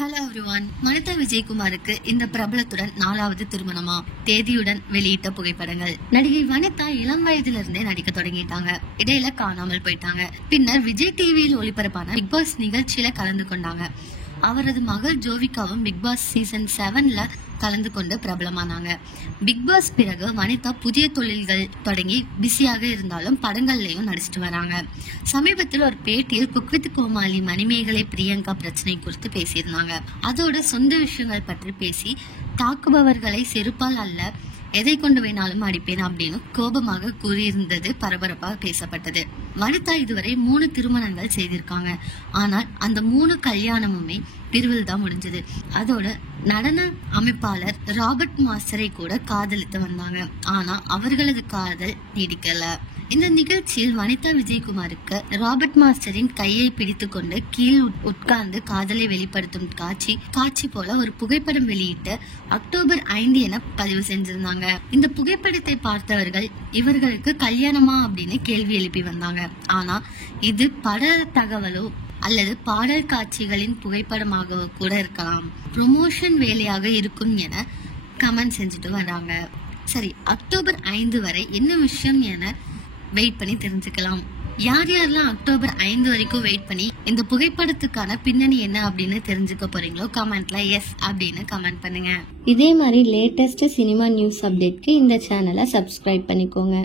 Hello everyone. Vanitha விஜயகுமாருக்கு இந்த பிரபலத்துடன் 4வது திருமணமா? தேதியுடன் வெளியிட்ட புகைப்படங்கள். நடிகை வனிதா இளம் வயதிலிருந்தே நடிக்க தொடங்கிட்டாங்க. இடையில காணாமல் போயிட்டாங்க. பின்னர் விஜய் டிவியில் ஒளிபரப்பான பிக் பாஸ் நிகழ்ச்சியில கலந்து கொண்டாங்க. அவரது மகள் ஜோவிகாவும் பிக் பாஸ் சீசன் 7ல கலந்து கொண்டு பிரபலமானாங்க. பிக் பாஸ் பிறகு வனிதா புதிய தொழில்கள் தொடங்கி பிஸியாக இருந்தாலும் படங்கள்லயும் நடிச்சிட்டு வராங்க. சமீபத்தில் ஒரு பேட்டியில் குக் வித் கோமாளி மணிமேகலை பிரியங்கா பிரச்சனை குறித்து பேசியிருந்தாங்க. அதோட சொந்த விஷயங்கள் பற்றி பேசி தாக்குபவர்களை செருப்பால் அல்ல எதை கொண்டு வேணாலும் அடிப்பேன் அப்படின்னு கோபமாக கூறியிருந்தது பரபரப்பாக பேசப்பட்டது. வனிதா இதுவரை 3 திருமணங்கள் செய்திருக்காங்க. ஆனால் அந்த 3 கல்யாணமுமே பிரிவில் தான் முடிஞ்சது. அதோட நடன அமைப்பாளர் ராபர்ட் மாஸ்டரை கூட காதலித்து வந்தாங்க. ஆனா அவர்களது காதல் நீடிக்கல. இந்த நிகழ்ச்சியில் வனிதா விஜயகுமாருக்கு ராபர்ட் மாஸ்டரின் கையை பிடித்து கொண்டு கீழ் உட்கார்ந்து காதலை வெளிப்படுத்தும் காட்சி போல ஒரு புகைப்படம் வெளியிட்டு அக்டோபர் 5 என பதிவு செஞ்சிருந்தாங்க. இந்த புகைப்படத்தை பார்த்தவர்கள் இவர்களுக்கு கல்யாணமா அப்படின்னு கேள்வி எழுப்பி வந்தாங்க. ஆனா இது பட தகவலோ அல்லது பாடல் காட்சிகளின் புகைப்படமாக கூட இருக்கலாம், ப்ரொமோஷன் வேலையாக இருக்கும் என கமெண்ட் செஞ்சுட்டு வராங்க. சரி, அக்டோபர் 5 வரை என்ன விஷயம் என வெயிட் பண்ணி தெரிஞ்சுக்கலாம். யார் யாரெல்லாம் அக்டோபர் 5 வரைக்கும் வெயிட் பண்ணி இந்த புகைப்படத்துக்கான பின்னணி என்ன அப்படின்னு தெரிஞ்சுக்க போறீங்களோ கமெண்ட்ல எஸ் அப்படின்னு கமெண்ட் பண்ணுங்க. இதே மாதிரி லேட்டஸ்ட் சினிமா நியூஸ் அப்டேட்க்கு இந்த சேனலை சப்ஸ்கிரைப் பண்ணிக்கோங்க.